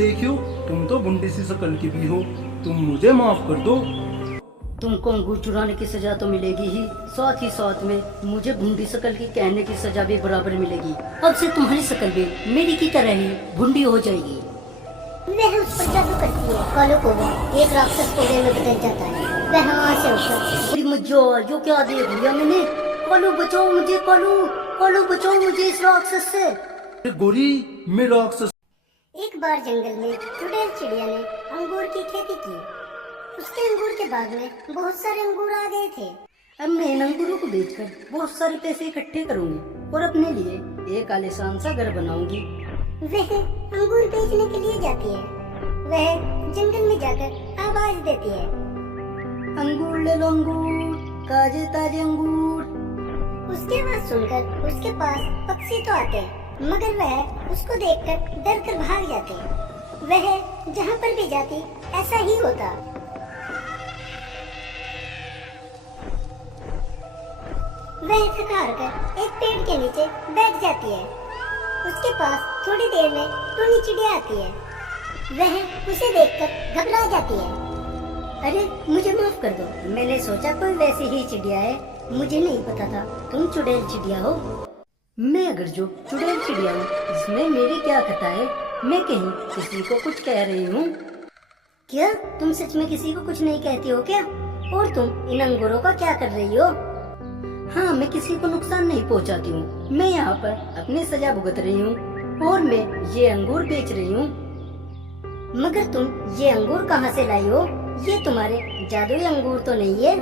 देखियो, तुम तो बुंडी सी शकल की भी हो, तुम मुझे माफ कर दो। तुमको अंगूर चुराने की सजा तो मिलेगी ही, साथ ही साथ में मुझे भुंडी शकल की कहने की सजा भी बराबर मिलेगी। अब से तुम्हारी शकल भी मेरी की तरह ही भुंडी हो जाएगी। वह उस पर जादू करती है। कालू कौवा एक राक्षस कौवे में बदल जाता है। वह वहाँ से उठकर अरे मजा, जो क्या देख लिया मैंने। कालू बचाओ मुझे, कालू कालू बचाओ मुझे इस राक्षस से। अरे गोरी, मैं राक्षस। एक बार जंगल में चुड़ैल चिड़िया ने अंगूर की खेती की। उसके अंगूर के बाग में बहुत सारे अंगूर आ गए थे। अब मैं इन अंगूरों को बेचकर बहुत सारे पैसे इकट्ठे करूंगी और अपने लिए एक आलीशान सा घर बनाऊंगी। वह अंगूर बेचने के लिए जाती है। वह जंगल में जाकर आवाज देती है, अंगूर ले लो अंगूर, ताजे ताजे अंगूर। उसकी आवाज सुनकर उसके पास पक्षी तो आते हैं, मगर वह उसको देखकर डर कर भाग जाते। वह जहाँ पर भी जाती ऐसा ही होता। वह थक हार कर एक पेड़ के नीचे बैठ जाती है। उसके पास थोड़ी देर में टूनी चिड़िया आती है। वह उसे देखकर घबरा जाती है। अरे मुझे माफ कर दो, मैंने सोचा कोई वैसी ही चिड़िया है, मुझे नहीं पता था तुम चुड़ैल चिड़िया हो। मैं अगर जो चुड़ैल चिड़िया हूँ, इसमें मेरी क्या खता है? मैं कहीं किसी को कुछ कह रही हूँ क्या? तुम सच में किसी को कुछ नहीं कहती हो क्या? और तुम इन अंगूरों का क्या कर रही हो? हाँ, मैं किसी को नुकसान नहीं पहुँचाती हूँ। मैं यहाँ पर अपनी सजा भुगत रही हूँ और मैं ये अंगूर बेच रही हूँ। मगर तुम ये अंगूर कहाँ से लाई हो? ये तुम्हारे जादुई अंगूर तो नहीं है?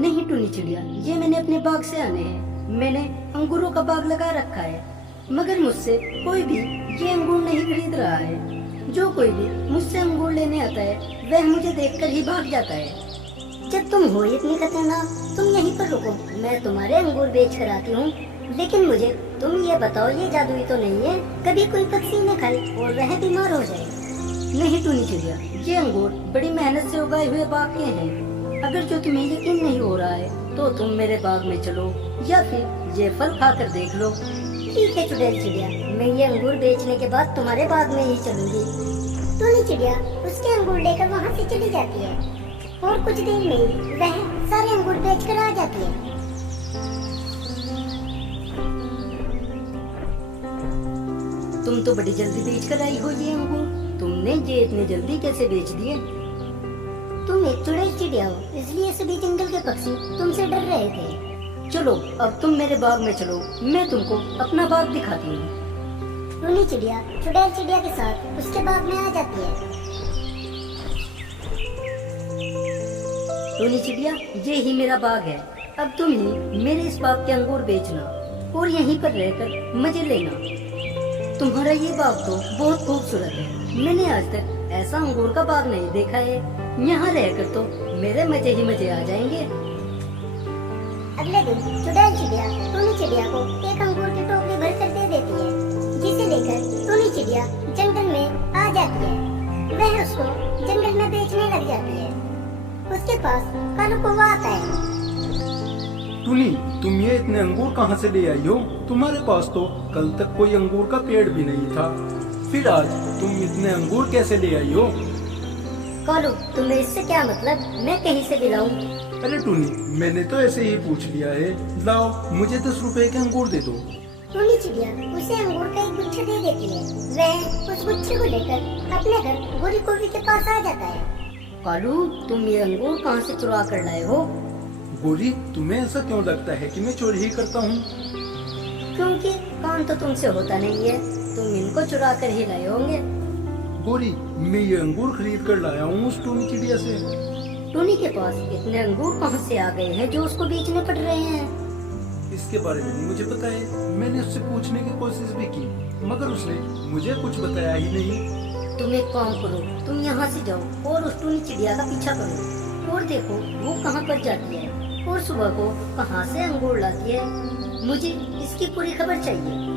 नहीं टूनी चिड़िया, ये मैंने अपने बाग से आने हैं। मैंने अंगूरों का बाग लगा रखा है, मगर मुझसे कोई भी ये अंगूर नहीं खरीद रहा है। जो कोई भी मुझसे अंगूर लेने आता है वह मुझे देखकर ही भाग जाता है। जब तुम हो इतनी खतरनाक, तुम यहीं पर रुको, मैं तुम्हारे अंगूर बेच कर आती हूँ। लेकिन मुझे तुम ये बताओ, ये जादुई तो नहीं है? कभी कोई पक्षी न खाए और वह बीमार हो जाए। नहीं टूनी चिड़िया, ये अंगूर बड़ी मेहनत से उगाए हुए बाग के हैं। अगर जो तुम्हें यकीन नहीं हो रहा है तो तुम मेरे बाग में चलो या फिर ये फल खाकर देख लो। ठीक है चुड़ैल चिड़िया, मैं ये अंगूर बेचने के बाद तुम्हारे बाग में ही चलूंगी। टूनी चिड़िया उसके अंगूर लेकर वहाँ से चली जाती है और कुछ देर में ही वह सारे अंगूर बेचकर आ जाती है। तुम तो बड़ी जल्दी बेच कर आई हो ये अंगूर। तुमने ये इतने जल्दी कैसे बेच दिए? तुम एक चुड़ैल चिड़िया हो, इसलिए सभी जंगल के पक्षी तुमसे डर रहे थे। चलो अब तुम मेरे बाग में चलो, मैं तुमको अपना बाग दिखाती हूँ। टूनी चिड़िया चुड़ैल चिड़िया के साथ उसके बाग में आ जाती है। टूनी चिड़िया, ये ही मेरा बाग है। अब तुम ही मेरे इस बाग के अंगूर बेचना और यहीं पर रहकर मजे लेना। तुम्हारा ये बाग तो बहुत खूबसूरत है। मैंने आज तक ऐसा अंगूर का बाग नहीं देखा है। यहाँ रहकर तो मेरे मजे ही मजे आ जाएंगे। अगले दिन चुड़ैल चिड़िया टूनी चिड़िया को एक अंगूर की टोकरी भर कर दे देती है, जिसे लेकर टूनी चिड़िया जंगल में आ जाती है। वह उसको जंगल में बेचने लग जाती है। उसके पास कालू कौवा आता है। टूनी, तुम ये इतने अंगूर कहाँ से ले आई हो? तुम्हारे पास तो कल तक कोई अंगूर का पेड़ भी नहीं था, फिर आज तुम इतने अंगूर कैसे ले आई हो? कालू, तुम्हें इससे क्या मतलब? मैं कहीं से भी लाऊं? अरे टूनी, मैंने तो ऐसे ही पूछ लिया है। लाओ, मुझे 10 रुपए के अंगूर दे दो। टूनी चिड़िया उसे अंगूर का एक गुच्छा दे देती है। वह उस गुच्छे को लेकर अपने घर गोरी कौवी के पास आ जाता है। कालू, तुम ये अंगूर कहाँ से चुरा कर लाए हो? गोरी, तुम्हें ऐसा क्यों लगता है कि मैं चोरी ही करता हूँ? क्योंकि काम तो तुमसे होता नहीं है, तुम इनको चुरा कर ही लाए होंगे। गोरी, मैं ये अंगूर खरीद कर लाया हूँ उस टूनी चिड़िया से। टूनी के पास इतने अंगूर कहाँ से आ गए हैं जो उसको बेचने पड़ रहे हैं? इसके बारे में नहीं मुझे पता है। मैंने उससे पूछने की कोशिश भी की, मगर उसने मुझे कुछ बताया ही नहीं। तुम एक काम करो, तुम यहाँ से जाओ और उस टूनी चिड़िया का पीछा करो और देखो वो कहाँ पर जाती है और सुबह को कहाँ से अंगूर लाती है। मुझे इसकी पूरी खबर चाहिए।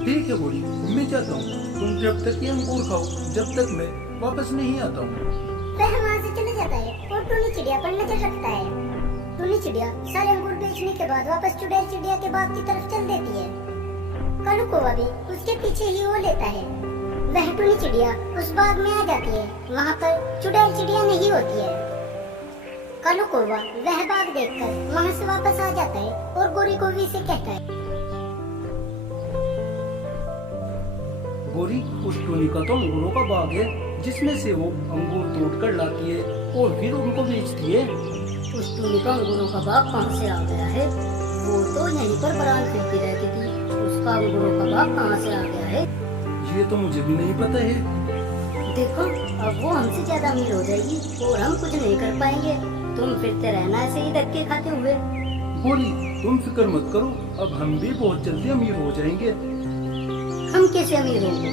ठीक है गोरी, मैं जाता हूँ। तुम जब तक ये अंगूर खाओ, जब तक मैं वापस नहीं आता हूँ। वह वहाँ से चले जाता है और टूनी चिड़िया पर नजर रखता है। टूनी चिड़िया सारे अंगूर बेचने के बाद वापस चुड़ैल चिड़िया के बाग की तरफ चल देती है। कालू कौवा भी उसके पीछे ही हो लेता है। वह टूनी चिड़िया उस बाग में आ जाती है। वहाँ पर चुड़ैल चिड़िया नहीं होती है। कालू कौवा वह बाग देखकर वहाँ से वापस आ जाता है और गोरी कौवी से कहता है, गोरी, उस टूनी का तो अंगूरों का बाग है जिसमें से वो अंगूर तोड़ कर लाती है और फिर उनको बेचती है। उस टूनी का अंगूरों का बाग कहाँ से आ गया है? वो तो यहीं पर बरान फिरती रहती थी। उसका अंगूरों का बाग कहाँ से आ गया है? ये तो मुझे भी नहीं पता है। देखो, अब वो हमसे ज्यादा अमीर हो जाएगी और हम कुछ नहीं कर पाएंगे। तुम फिरते रहना ऐसे ही धक्के खाते हुए। गोरी, तुम फिक्र मत करो, अब हम भी बहुत जल्दी अमीर हो जाएंगे। हम कैसे अमीर होंगे?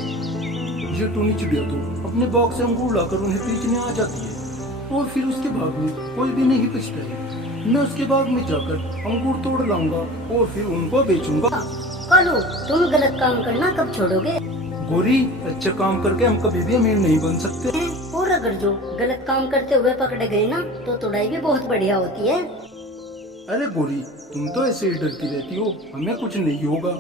ये टूनी चिड़िया तो अपने बाग से अंगूर लाकर उन्हें बेचने आ जाती है और फिर उसके बाग में कोई भी नहीं बचता है। मैं उसके बाग में जाकर अंगूर तोड़ लाऊंगा और फिर उनको बेचूंगा। कालू, तुम गलत काम करना कब छोड़ोगे? गोरी, अच्छा काम करके हम कभी भी अमीर नहीं बन सकते। और अगर जो गलत काम करते हुए पकड़े गए ना तो तुड़ाई भी बहुत बढ़िया होती है। अरे गोरी, तुम तो ऐसे ही डरती रहती हो, हमें कुछ नहीं होगा।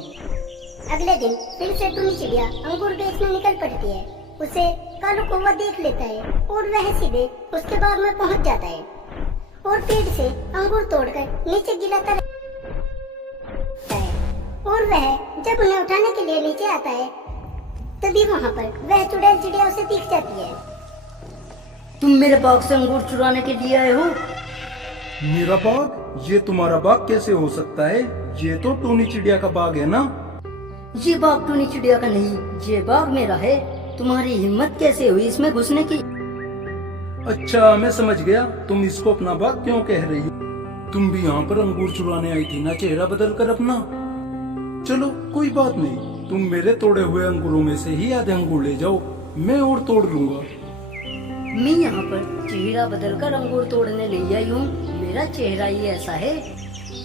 अगले दिन फिर से टूनी चिड़िया अंगूर बेचने निकल पड़ती है। उसे कालू कौवा देख लेता है और वह सीधे उसके बाग में पहुंच जाता है और पेड़ से अंगूर तोड़कर नीचे गिराता रहता है। और वह जब उन्हें उठाने के लिए नीचे आता है तभी वहाँ पर वह चुड़ैल चिड़िया उसे दिख जाती है। तुम मेरे बाग से अंगूर चुराने के लिए आए हो? मेरा बाग? ये तुम्हारा बाग कैसे हो सकता है? ये तो टूनी चिड़िया का बाग है ना। ये बाग टूनी चिड़िया का नहीं, ये बाग मेरा है। तुम्हारी हिम्मत कैसे हुई इसमें घुसने की? अच्छा, मैं समझ गया तुम इसको अपना बाग क्यों कह रही हो। तुम भी यहाँ पर अंगूर चुराने आई थी ना, चेहरा बदल कर अपना। चलो कोई बात नहीं, तुम मेरे तोड़े हुए अंगूरों में से ही आधे अंगूर ले जाओ, मैं और तोड़ लूंगा। मैं यहाँ पर चेहरा बदलकर अंगूर तोड़ने नहीं आई हूँ। मेरा चेहरा ही ऐसा है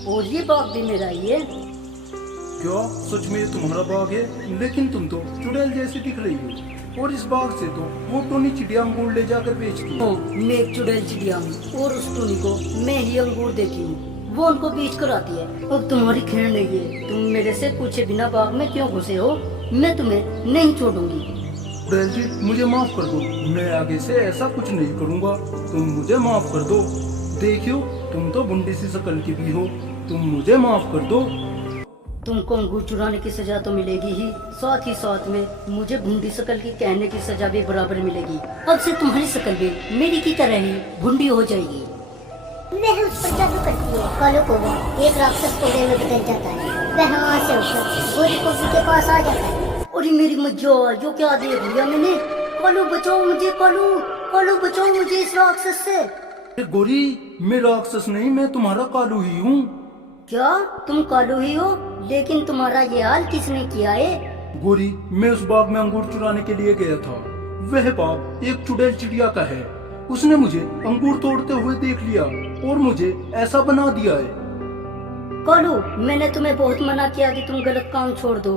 और ये बाग भी मेरा ही है। क्या सच में ये तुम्हारा बाग है? लेकिन तुम तो चुड़ैल जैसी दिख रही हो और इस बाग से तो वो टूनी चिड़िया अंगूर ले जाकर बेचती है। मैं एक चुड़ैल चिड़िया हूँ और उस टूनी को मैं ही अंगूर देती हूँ, वो उनको बेच कर आती है। अब तुम्हारी खैर नहीं है। तुम मेरे से पूछे बिना बाग में क्यों घुसे हो? मैं तुम्हें नहीं छोड़ूंगी। चुड़ैल जी, मुझे माफ कर दो, मैं आगे से ऐसा कुछ नहीं करूँगा। तुम मुझे माफ कर दो। देखियो, तुम तो बुंडी सी शक्ल की भी हो, तुम मुझे माफ कर दो। तुमको अंगूर चुराने की सजा तो मिलेगी ही, साथ ही साथ में मुझे भुंडी शकल की कहने की सजा भी बराबर मिलेगी। अब से तुम्हारी शकल भी मेरी की तरह ही भुंडी हो जाएगी। वह उस पर जादू करती है। कालू कौवा एक राक्षस कौवे में बदल जाता है। वह वहाँ से उठकर गोरी कौवी के पास आ जाता है। और मेरी मज्जा, जो क्या देख लिया मैंने। कालू बचाओ मुझे, कालू कालू बचाओ मुझे इस राक्षस से। अरे गोरी, मैं राक्षस नहीं, मैं तुम्हारा कालू ही हूँ। क्या तुम कालू ही हो? लेकिन तुम्हारा ये हाल किसने किया है? गोरी, मैं उस बाग में अंगूर चुराने के लिए गया था। वह बाग एक चुड़ैल चिड़िया का है। उसने मुझे अंगूर तोड़ते हुए देख लिया और मुझे ऐसा बना दिया है। कालू, मैंने तुम्हें बहुत मना किया कि तुम गलत काम छोड़ दो,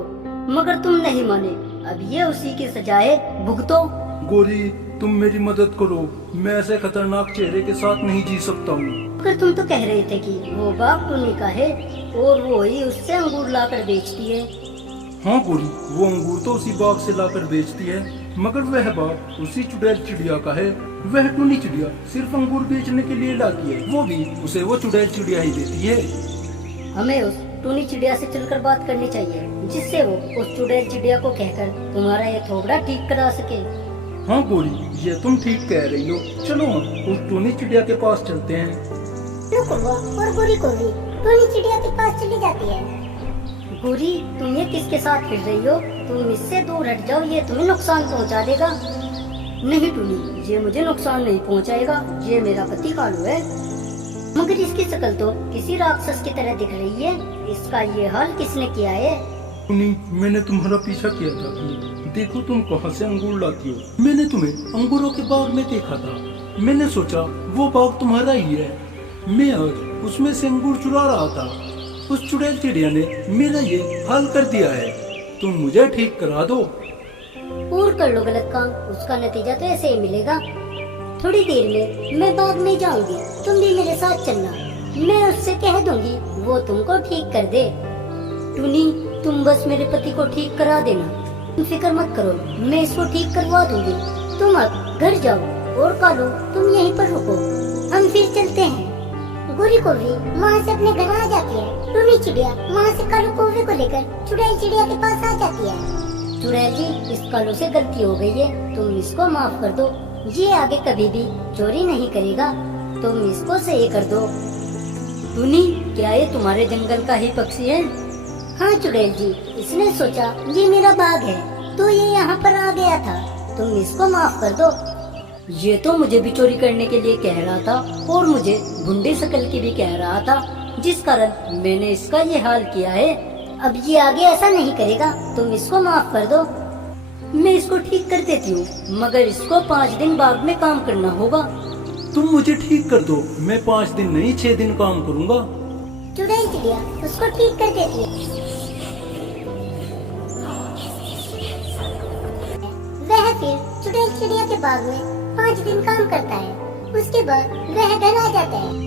मगर तुम नहीं माने। अब ये उसी की सजा है, भुगतो। गोरी, तुम मेरी मदद करो, मैं ऐसे खतरनाक चेहरे के साथ नहीं जी सकता हूँ। मगर तुम तो कह रहे थे कि वो बाग टूनी का है और वो ही उससे अंगूर लाकर बेचती है। हाँ गोरी, वो अंगूर तो उसी बाग से लाकर बेचती है, मगर वह बाग उसी चुड़ैल चिड़िया का है। वह टूनी चिड़िया सिर्फ अंगूर बेचने के लिए लाती है, वो भी उसे वो चुड़ैल चिड़िया ही देती है। हमें उस टूनी चिड़िया से चलकर बात करनी चाहिए, जिससे वो उस चुड़ैल चिड़िया को कहकर तुम्हारा ये थोबड़ा ठीक करा सके। हाँ गोरी, ये तुम ठीक कह रही हो। चलो हम उस टूनी चिड़िया के पास चलते हैं। कौवा और गोरी कौवी टूनी चिड़िया के पास चली जाती है। गोरी, तुम ये किसके साथ फिर रही हो? तुम इससे दूर हट जाओ, ये तुम्हें नुकसान पहुंचा देगा। नहीं टूनी, ये मुझे नुकसान नहीं पहुंचाएगा, ये मेरा पति कालू है। मगर इसकी शक्ल तो किसी राक्षस की तरह दिख रही है। इसका ये हाल किसने किया है? टूनी, मैंने तुम्हारा पीछा किया था कि देखो तुम कहाँ से अंगूर लाती हो। मैंने तुम्हें अंगूरों के बाग में देखा था, मैंने सोचा वो बाग तुम्हारा ही है। मैं आज उसमें से अंगूर चुरा रहा था। उस चुड़ैल चिड़िया ने मेरा ये हाल कर दिया है, तुम मुझे ठीक करा दो। और कर लो गलत काम, उसका नतीजा तो ऐसे ही मिलेगा। थोड़ी देर में मैं बाग में जाऊंगी, तुम भी मेरे साथ चलना। मैं उससे कह दूंगी वो तुमको ठीक कर दे। टूनी, तुम बस मेरे पति को ठीक करा देना। तुम फिक्र मत करो, मैं इसको ठीक करवा दूंगी। तुम अब घर जाओ और कालू तुम यहीं पर रुको, हम फिर चलते हैं। गोरी कौवी वहाँ से अपने घर आ जाती है। टूनी चिड़िया वहाँ से कालू कौवे को लेकर चुड़ैल चिड़िया के पास आ जाती है। चुड़ैल जी, इस कालू से गलती हो गई है, तुम इसको माफ कर दो। ये आगे कभी भी चोरी नहीं करेगा, तुम इसको सही कर दो। टूनी, क्या ये तुम्हारे जंगल का ही पक्षी है? हाँ चुड़ैल जी, इसने सोचा ये मेरा बाग है तो ये यहाँ पर आ गया था, तुम इसको माफ कर दो। ये तो मुझे भी चोरी करने के लिए कह रहा था और मुझे भुंडी शकल की भी कह रहा था, जिस कारण मैंने इसका ये हाल किया है। अब ये आगे ऐसा नहीं करेगा, तुम इसको माफ कर दो। मैं इसको ठीक कर देती हूँ, मगर इसको 5 दिन बाग में काम करना होगा। तुम मुझे ठीक कर दो, मैं 5 दिन नहीं 6 दिन काम करूँगा। चुड़ैल चिड़िया उसको ठीक कर देती है। वह फिर चुड़ैल चिड़िया के बाग में 5 दिन काम करता है। उसके बाद वह घर आ जाता है।